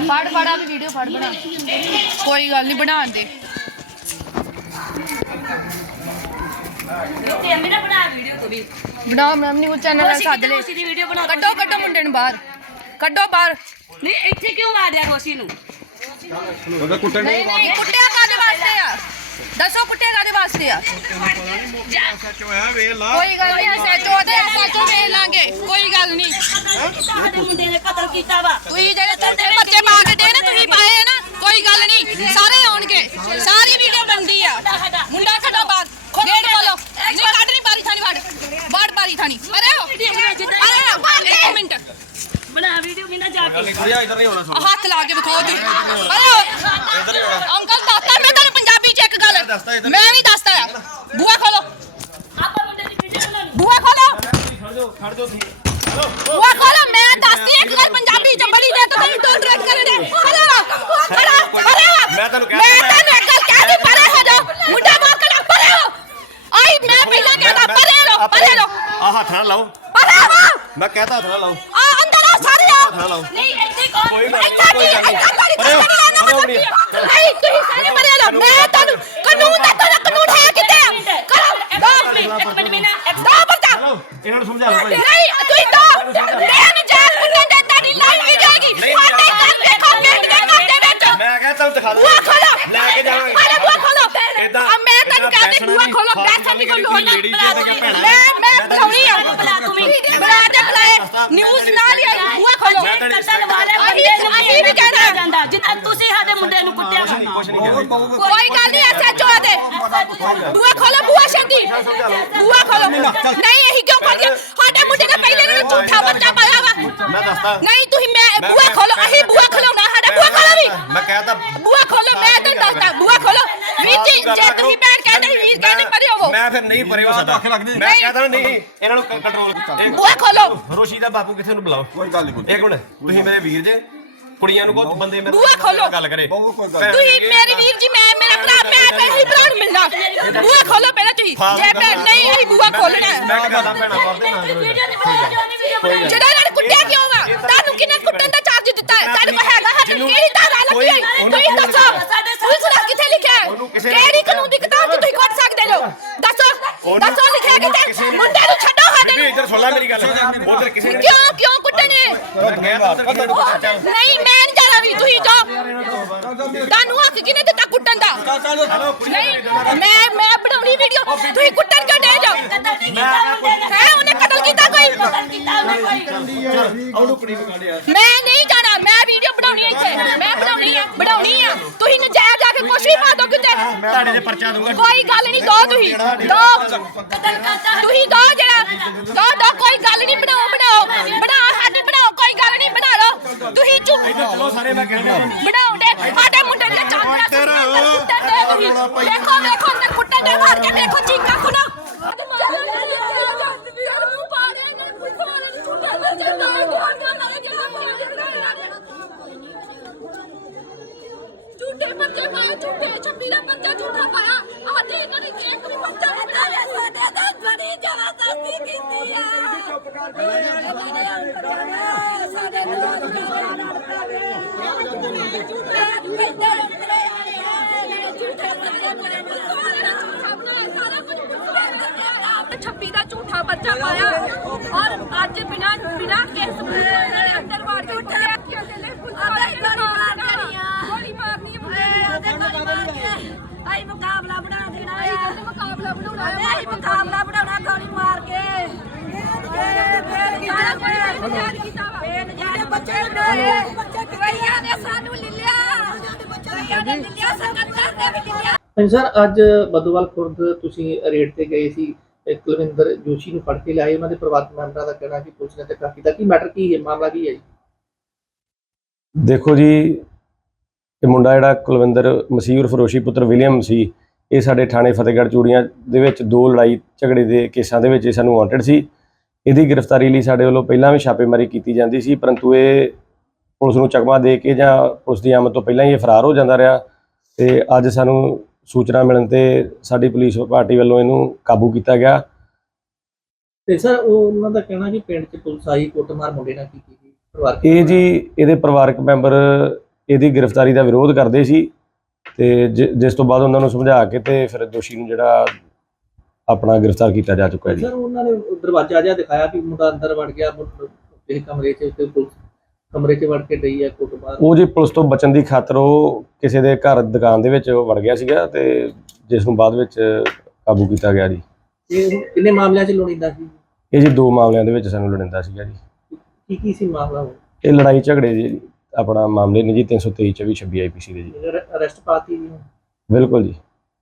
ਫੜ ਫੜ ਆ ਵੀ ਵੀਡੀਓ ਫੜ ਬਣਾ। ਕੋਈ ਗੱਲ ਨਹੀਂ ਬਣਾਉਣ ਦੇ। ਤੇ ਅੰਮੀ ਨੇ ਬਣਾ ਵੀਡੀਓ ਤੋਂ ਵੀ। ਬਣਾ ਮੈਂ ਨਿਊਜ਼ ਚੈਨਲ ਨਾਲ ਸੱਦ ਲੈ ਦੀ ਵੀਡੀਓ ਬਣਾ ਕੱਢੋ ਕੱਢੋ ਮੁੰਡੇ ਨੂੰ ਬਾਹਰ। ਕੱਢੋ ਬਾਹਰ। ਨਹੀਂ ਇੱਥੇ ਕਿਉਂ ਮਾਰਿਆ ਰੋਸ਼ੀ ਨੂੰ? ਉਹਦਾ ਕੁੱਟਣ ਨਹੀਂ ਨਹੀਂ ਕੁੱਟਿਆ ਕਾਦੇ ਵਾਸਤੇ ਆ? ਦੱਸੋ ਕੁੱਟਿਆ ਕਾਦੇ ਵਾਸਤੇ ਆ? ਸੱਚ ਹੋਇਆ ਵੇਖ ਲਾ ਕੋਈ ਗੱਲ ਨਹੀਂ ਐਸਐਚਓ ਦੇ ਐਸਐਚਓ ਵੇਖ ਲਾਂਗੇ। ਕੋਈ ਗੱਲ ਨਹੀਂ ਸਾਡੇ ਮੁੰਡੇ ਨੇ ਕਤਲ ਕੀਤਾ ਵਾ। ਤੁਸੀਂ ਜਿਹੜੇ ਤੰਦੇ ਬੱਚੇ ਪਾ ਕੇ ਦੇ ਨਾ ਤੁਸੀਂ ਪਾਏ ਆ ਨਾ ਕੋਈ ਗੱਲ ਨਹੀਂ ਸਾਰੇ ਆਉਣਗੇ ਸਾਰੀ ਵੀਡੀਓ ਬਣਦੀ ਆ ਮੁੰਡਾ ਖੜਾ ਬਾਹਰ ਗੇਟ ਖੋਲੋ ਨਹੀਂ ਕੱਢ ਨਹੀਂ ਬਾਰੀ ਥਾਣੀ ਵੜ ਵੜ ਬਾਰੀ ਥਾਣੀ ਅਰੇ ਹੋ ਅਰੇ ਹੋ, ਇੱਕ ਮਿੰਟ ਬਣਾ ਵੀਡੀਓ ਵੀ ਨਾ ਕੁੜੀਆ ਇਧਰ ਨਹੀਂ ਹੋਣਾ ਆਹ ਹੱਥ ਲਾ ਕੇ ਵਿਖਾਓ ਤੁਸੀਂ। ਅਰੇ ਹੋ। ਅੰਕਲ ਦੱਸਦਾ ਮੈਂ ਤੁਹਾਨੂੰ ਪੰਜਾਬੀ ਚ ਇੱਕ ਗੱਲ ਮੈਂ ਨਹੀਂ ਦੱਸਦਾ। ਬੂਆ ਖੋਲੋ। ਆਪਾਂ ਮੁੰਡੇ ਦੀ ਵੀਡੀਓ ਬਣਾਉਣੀ ਬੂਆ ਖੋਲੋ। ਬੂਆ ਖੋਲੋ। ਮੈਂ ਦੱਸਦੀ ਇੱਕ ਗੱਲ ਪੰਜਾਬੀ ਚ ਬੜੀ ਦੇ ਤੂੰ ਮੈਨੂੰ ਡਰੈਕ ਕਰ ਦੇ ਅਰੇ ਹੋ। ਮੈਂ ਤੈਨੂੰ ਕਹਿ ਮੈਂ ਤੈਨੂੰ ਇੱਕ ਗੱਲ ਕਹਿ ਦੀ ਪਰੇ ਹੋ ਜਾ ਮੁੰਡਾ ਬਾਹਰ ਕੱਢ ਪਰੇ ਹੋ। ਆਈ ਮੈਂ ਪਹਿਲਾਂ ਕਹਿੰਦਾ ਪਰੇ ਰਹੋ ਪਰੇ ਰਹੋ। ਆ ਹੱਥ ਨਾਲ ਲਾਓ। ਪਰੇ ਹੋ। ਮੈਂ ਕਹਤਾ ਹੱਥ ਨਾਲ ਲਾਓ। ਆ ਅੰਦਰ ਆ ਸਾਰੇ ਆ। ਨਾਲ ਲਾਓ। ਨਹੀਂ ਕੋਈ ਗੱਲ ਨਹੀਂ ਨਹੀਂ ਕੋਈ ਗੱਲ ਨਹੀਂ। ਨਹੀਂ ਤੁਸੀਂ ਸਾਰੇ ਮਰੇ ਲੋ ਮੈਂ ਤੁਹਾਨੂੰ ਕਾਨੂੰਨ ਦਾ ਤੁਹਾਡਾ ਕਾਨੂੰਨ ਹੈ ਆ ਕਰੋ ਦੋ ਇੱਕ ਮਿੰਟ ਮੀਨਾ ਇੱਕ ਦੋ ਬੰਦਾ ਇਹਨਾਂ ਨੂੰ ਸਮਝਾ ਲਓ ਭਾਈ ਨਹੀਂ ਤੁਸੀਂ ਦੋ ਮੈਂ ਨਜਾਇਜ਼ ਬੰਦਾ ਦੇ ਤੁਹਾਡੀ ਲਾਈਫ ਵੀ ਜਾਏਗੀ ਸਾਡੇ ਘਰ ਦੇਖੋ ਪਿੰਡ ਦੇ ਘਰ ਦੇ ਵਿੱਚ ਮੈਂ ਕਹਿੰਦਾ ਦਿਖਾ ਦੋ ਬੂਆ ਖੋਲੋ ਲੈ ਕੇ ਜਾਵਾਂਗੇ ਅਰੇ ਬੂਆ ਖੋਲੋ ਏਦਾਂ- ਆ ਮੈਂ ਤੁਹਾਨੂੰ ਏਦਾਂ ਕਹਿੰਦੀ ਬੂਆ ਖੋਲੋ ਬੈਠਣ ਦੀ ਕੋਈ ਲੋੜ ਨਹੀਂ ladies ਦੀਆਂ ਤਾਂ ਭੈਣਾਂ ਮੈਂ ਮੈਂ ਬੁਲਾਉਣੀ ਆ ਬੁਲਾ ਤੂੰ ਵੀ। ਬੁਲਾ ਦੇ ਬੁਲਾਏ ਨਿਊਜ਼ ਨਾਲ ਹੀ ਆਈ ਖੋਲੋ ਤਾਂ ਕਤਲ ਵਾਲੇ ਬੰਦੇ ਨੂੰ ਅਸੀਂ ਵੀ ਕਹਿਣਾ। ਜਾਂਦਾ? ਜਿੱਦਾਂ ਤੁਸੀਂ ਸਾਡੇ ਮੁੰਡੇ ਨੂੰ ਕੁੱਟਿਆ ਕਹਿੰਦੇ ਕੋਈ ਗੱਲ ਨਹੀਂ ਐਸਐਚਓ ਦੇ। ਬੂਆ ਖੋਲੋ ਬੂਆ ਛੇਤੀ। ਬੂਆ ਖੋਲੋ। ਨਹੀਂ ਇਹੀ ਕਿਉਂ ਖੋਲ ਸਾਡੇ ਮੁੰਡੇ ਨੇ ਪਹਿਲੇ ਨੂੰ ਝੂਠਾ ਬੱਚਾ ਪਾਇਆ ਵਾ। ਮੈਂ ਦੱਸਦਾ। ਨਹੀਂ ਤੁਸੀਂ ਮੈਂ ਬੂਆ ਖੋਲੋ ਅਸੀਂ ਬੂਆ ਖੋਲਣਾ ਸਾਡਾ ਬੂਆ ਖੋਲੋ ਵੀ। ਮੈਂ ਕਹਤਾ ਬੂਆ ਖੋਲੋ ਮੈਂ ਤੁਹਾਨੂੰ ਦੱਸਦਾ ਬੂਆ ਖੋਲੋ। ਵੀਰ ਜੀ ਜੇ ਤੁਸੀਂ ਬੈਠ ਕਹਿੰਦੇ ਵੀਰ ਕਹਿੰਦੇ ਮੈਂ ਫਿਰ ਨਹੀਂ ਪਰੇ ਹੋ ਸਕਦਾ ਮੈਂ ਕਹਤਾ ਨਹੀਂ ਇਹਨਾਂ ਨੂੰ ਕੰਟਰੋਲ ਕਰ ਬੂਆ ਖੋਲੋ। ਰੋਸ਼ੀ ਦਾ ਬਾਪੂ ਕਿੱਥੇ ਨੂੰ ਬੁਲਾਓ? ਕੋਈ ਗੱਲ ਨਹੀਂ ਇੱਕ ਮਿੰਟ ਤੁਸੀਂ ਮੇਰੇ ਵੀਰ ਜੇ। ਕੁੜੀਆਂ ਨੂੰ ਕਹੋ ਬੰਦੇ ਮੇਰੇ ਬੂਆ ਖੋਲੋ। ਗੱਲ ਕਰੇ। ਤੁਸੀਂ ਮੇਰੇ ਵੀਰ ਜੀ ਮੈਂ ਮੇਰਾ ਭਰਾ ਮੈਂ ਪਹਿਲੀ ਭਰਾ ਨੂੰ ਮਿਲਣਾ। ਬੂਆ ਖੋਲੋ ਪਹਿਲਾਂ ਤੁਸੀਂ। ਜੇ ਭੈਣ ਨਹੀਂ ਅਸੀਂ ਬੂਆ ਖੋਲਣਾ। ਹੈ। ਮੈਂ ਕਹਤਾ ਭੈਣਾ ਪੜਦੇ ਨਾ ਵੀਡੀਓ ਨਹੀਂ ਬਣਾਉਣੀ ਜੋ ਨਹੀਂ ਵੀਡੀਓ ਬਣਾਉਣੀ ਜਿਹੜਾ ਇਹਨਾਂ ਨੇ ਕੁੱਟਿਆ ਕਿਉਂ ਵਾ ਤੁਹਾਨੂੰ ਕਿਹਨੇ ਕੁੱਟਣ ਦਾ ਚਾਰਜ ਦਿੱਤਾ ਹੈ ਤੁਹਾਡੇ ਕੋਲ ਹੈਗਾ ਹੱਥ ਕਿਹੜੀ ਧਾਰਾ ਲੱਗੀ ਹੈ ਤੁਸੀਂ ਦੱਸੋ ਪੁਲਿਸ ਦਾ ਕਿੱਥੇ ਲਿਖਿਆ ਹੈ ਕਿਹੜੀ ਕਾਨੂੰਨ ਦੀ ਕਿਤਾਬ 'ਚ ਤੁਸੀਂ ਕੁੱਟ ਸਕਦੇ ਹੋ ਦੱਸੋ ਲਿਖਿਆ ਕਿਤੇ ਮੁੰਡੇ ਨੂੰ ਛੱਡੋ ਸਾਡੇ ਬੀਬੀ ਨੂੰ ਇੱਧਰ ਸੁਣ ਲੈ ਮੇਰੀ ਗੱਲ। ਉਧਰ ਕਿਸੇ ਨੇ ਕਿਉਂ ਕਿਉਂ ਕੁੱਟਣੇ ਮੈਂ ਕਹਿਤਾ ਉਧਰ ਕਿਸੇ ਨੂੰ ਚੱਲ ਨਹੀਂ ਮੈਂ ਨਹੀਂ ਜਾਣਾ ਵੀ ਤੁਸੀਂ ਜਾਓ। ਤੁਹਾਨੂੰ ਹੱਕ ਕਿਹਨੇ ਦਿੱਤਾ ਕੁੱਟਣ ਦਾ? ਨਹੀਂ ਮੈਂ ਮੈਂ ਬਣਾਉਣੀ ਵੀਡੀਓ ਤੁਸੀਂ ਕੁੱਟਣ ਕਿਉਂ ਡੇ ਜਾਓ ਨਹੀਂ ਕੀਤਾ ਮੁੰਡੇ ਨੇ ਹੈ ਉਹਨੇ ਕਤਲ ਕੀਤਾ ਉਹਨੇ ਕੋਈ ਉਹਨੂੰ ਕੁੜੀ ਵਿਗਾੜਿਆ ਮੈਂ ਨਹੀਂ ਜਾਣਾ ਮੈਂ ਵੀਡੀਓ ਬਣਾਉਣੀ ਹੈ ਇੱਥੇ। ਮੈਂ ਬਣਾਉਣੀ ਆ ਬਣਾਉਣੀ ਆ। ਤੁਸੀਂ ਨਜਾਇਜ਼ ਜਾ ਕੇ ਕੁਛ ਵੀ ਪਾ ਦੋ ਕਿਤੇ। ਤੁਹਾਡੇ ਤੇ ਪਰਚਾ ਦੂੰਗਾ ਕੋਈ ਗੱਲ ਨਹੀਂ ਦੋ ਤੁਸੀਂ। ਦੋ। ਕਤਲ ਕਰਤਾ ਤੁਸੀਂ ਦੋ ਜਿਹੜਾ ਦੋ ਦੋ ਕੋਈ ਗੱਲ ਨਹੀਂ ਬਣਾਓ ਬਣਾਓ। ਬਣਾਓ ਸਾਡੇ ਬਣਾਓ ਕੋਈ ਗੱਲ ਨਹੀਂ ਬਣਾ ਲਓ। ਤੁਸੀਂ ਚੁੱਪ ਚਲੋ ਸਾਰੇ ਮੈਂ ਕਹਿਣਾ ਬਣਾਉਂਦੇ ਸਾਡੇ ਮੁੰਡੇ ਦੀਆਂ ਚਾਦਰਾਂ ਕੁੱਟਣ ਦੇ ਤੁਸੀਂ। ਦੇਖੋ ਦੇਖੋ ਅੰਦਰ ਕੁੱਟਣ ਦੇ ਮਾਰ ਕੇ ਦੇਖੋ ਚੀਕਾਂ ਸੁਣੋ ਝੂਠੇ ਬੱਚੇ ਪਾਇਆ ਝੂਠੇ ਛੱਪੀ ਦਾ ਬੱਚਾ ਝੂਠਾ ਪਾਇਆ ਆਦੇ ਇਹਨਾਂ ਨੇ ਇੱਕ ਵੀ ਬੱਚਾ ਨਹੀਂ ਪਾਇਆ ਸਾਡੇ ਤਾਂ ਬੜੀ ਜ਼ਬਰਦਸਤੀ ਕੀਤੀ ਆ ਸਾਡੇ ਛੱਪੀ ਦਾ ਝੂਠਾ ਬੱਚਾ ਪਾਇਆ ਔਰ ਅੱਜ ਬਿਨਾਂ ਬਿਨਾਂ ਕੇਸ ਅੰਦਰ ਵਾੜ ਕੇ ਉੱਠਿਆ ਗੋਲੀ ਮਾਰਨੀ ਆਈ ਮੁਕਾਬਲਾ ਬਣਾ ਦੇਣਾ ਹੈ ਮੁਕਾਬਲਾ ਬਣਾਉਣਾ ਹੈ ਆਈ ਮੁਕਾਬਲਾ ਬਣਾਉਣਾ ਗੋਲੀ ਮਾਰ ਕੇ ਸਾਰਾ ਕੁਝ ਮਜ਼ਾਕ ਕੀਤਾ ਵਾ। ਜਿਹੜੇ ਬੱਚੇ ਨੇ ਬੱਚੇ ਕਈਆਂ ਨੇ ਸਾਨੂੰ ਲਿਲਿਆ ਕਈਆਂ ਨੇ ਲਿਲਿਆ ਸੰਗਤਾਂ ਨੇ ਵੀ ਲਿਲਿਆ ਹਾਂਜੀ ਸਰ ਅੱਜ ਬਦੋਵਾਲ ਖੁਰਦ ਤੁਸੀਂ ਰੇਡ ਤੇ ਗਏ ਸੀ। ਇੱਕ ਕੁਲਵਿੰਦਰ ਜੋਸ਼ੀ ਨੂੰ ਫੜ ਕੇ ਲਿਆਏ। ਉਹਨਾਂ ਦੇ ਪਰਿਵਾਰਕ ਮੈਂਬਰਾਂ ਦਾ ਕਹਿਣਾ ਕਿ ਪੁਲਿਸ ਨੇ ਧੱਕਾ ਕੀਤਾ। ਕੀ ਮੈਟਰ ਕੀ ਹੈ? ਮਾਮਲਾ ਕੀ ਹੈ ਜੀ? ਦੇਖੋ ਜੀ ਇਹ ਮੁੰਡਾ ਜਿਹੜਾ ਕੁਲਵਿੰਦਰ ਮਸੀਹ ਉਰਫ ਫਰੋਸ਼ੀ ਪੁੱਤਰ ਵਿਲੀਅਮ ਸੀ ਇਹ ਸਾਡੇ ਥਾਣੇ ਫਤਿਹਗੜ੍ਹ ਚੂੜੀਆਂ ਦੇ ਵਿੱਚ ਦੋ ਲੜਾਈ ਝਗੜੇ ਦੇ ਕੇਸਾਂ ਦੇ ਵਿੱਚ ਇਹ ਸਾਨੂੰ ਵਾਂਟਡ ਸੀ। ਇਹਦੀ ਗ੍ਰਿਫਤਾਰੀ ਲਈ ਸਾਡੇ ਵੱਲੋਂ ਪਹਿਲਾਂ ਵੀ ਛਾਪੇਮਾਰੀ ਕੀਤੀ ਜਾਂਦੀ ਸੀ ਪਰੰਤੂ ਇਹ ਪੁਲਿਸ ਨੂੰ ਚਕਮਾ ਦੇ ਕੇ ਜਾਂ ਪੁਲਿਸ ਦੀ ਆਮਦ ਤੋਂ ਪਹਿਲਾਂ ਹੀ ਇਹ ਫਰਾਰ ਹੋ ਜਾਂਦਾ ਰਿਹਾ ਤੇ ਅੱਜ ਸਾਨੂੰ ਸੂਚਨਾ ਮਿਲਣ ਤੇ ਸਾਡੀ ਪੁਲਿਸ ਪਾਰਟੀ ਵੱਲੋਂ ਇਹਨੂੰ ਕਾਬੂ ਕੀਤਾ ਗਿਆ। ਤੇ ਸਰ ਉਹ ਉਹਨਾਂ ਦਾ ਕਹਿਣਾ ਕਿ ਪਿੰਡ 'ਚ ਪੁਲਿਸ ਆਈ ਕੁੱਟਮਾਰ ਮੁੰਡੇ ਨਾਲ ਕੀਤੀ ਗਈ ਪਰਿਵਾਰਕ ਇਹ ਜੀ ਇਹਦੇ ਪਰਿਵਾਰਕ ਮੈਂਬਰ ਇਹਦੀ ਗ੍ਰਿਫਤਾਰੀ ਦਾ ਵਿਰੋਧ ਕਰਦੇ ਸੀ ਤੇ ਜਿਸ ਤੋਂ ਬਾਅਦ ਉਹਨਾਂ ਨੂੰ ਸਮਝਾ ਕੇ ਤੇ ਫਿਰ ਦੋਸ਼ੀ ਨੂੰ ਜਿਹੜਾ ਆਪਣਾ ਗ੍ਰਿਫਤਾਰ ਕੀਤਾ ਜਾ ਚੁੱਕਾ ਹੈ ਜੀ। ਸਰ ਉਹਨਾਂ ਨੇ ਦਰਵਾਜ਼ਾ ਜਿਹਾ ਦਿਖਾਇਆ ਕਿ ਮੁੰਡਾ ਅੰਦਰ ਵੜ ਗਿਆ ਇਹ ਕਮਰੇ 'ਚ ਤੇ ਪੁਲਿਸ ਕਮਰੇ 'ਚ ਵੜ ਕੇ ਡਈ ਹੈ ਕੁੱਟ ਬਾਹਰ ਉਹ ਜੀ ਪੁਲਿਸ ਤੋਂ ਬਚਣ ਦੀ ਖਾਤਰ ਉਹ ਕਿਸੇ ਦੇ ਘਰ ਦੁਕਾਨ ਦੇ ਵਿੱਚ ਵੜ ਗਿਆ ਸੀਗਾ ਤੇ ਜਿਸ ਨੂੰ ਬਾਅਦ ਵਿੱਚ ਕਾਬੂ ਕੀਤਾ ਗਿਆ ਜੀ। ਇਹ ਕਿੰਨੇ ਮਾਮਲਿਆਂ 'ਚ ਲੋੜੀਂਦਾ ਸੀ? ਇਹ ਜੀ ਦੋ ਮਾਮਲਿਆਂ ਦੇ ਵਿੱਚ ਸਾਨੂੰ ਲੜਿੰਦਾ ਸੀਗਾ ਜੀ। ਕੀ ਕੀ ਸੀ ਮਾਮਲਾ ਉਹ? ਇਹ ਲੜਾਈ ਝਗੜੇ ਜੀ ਆਪਣਾ ਮਾਮਲੇ ਨੇ ਜੀ 323 24 26 ਆਈਪੀਸੀ ਦੇ ਜੀ। ਅਰੈਸਟ ਪਾਤੀ ਜੀ ਬਿਲਕੁਲ ਜੀ।